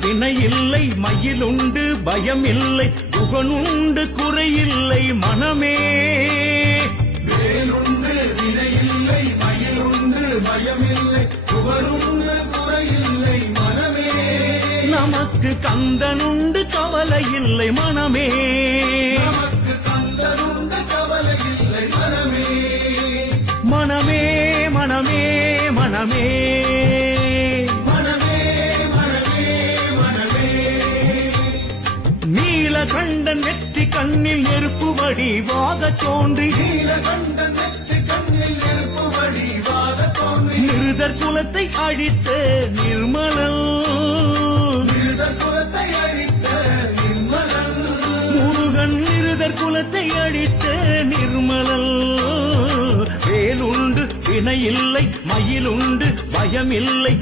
வினையில்லை மயிலுண்டு பயமில்லை குகனுண்டு குறையில்லை மனமே வேலுண்டு வினையில்லை மயிலுண்டு பயமில்லை குகனுண்டு குறையில்லை மனமே நமக்கு கந்தனுண்டு கவலை இல்லை மனமே நமக்கு கந்தனுண்டு கவலை இல்லை மனமே மனமே மனமே மனமே மனமே மனமே மனமே நீலகண்டன் நெற்றி கண்ணில் நெருப்பு வடிவாக தோன்றி நீலகண்டன் நெற்றி கண்ணில் நெருப்பு வடிவாக தோன்றி நிருதர் குலத்தை அழித்த நிர்மலன் நிருதர் குலத்தை அழித்த நிர்மலன் முருகன் நிருதர் குலத்தை அழித்த நிர்மலன் வேலுண்டு வினையில்லை மயிலுண்டு பயமில்லை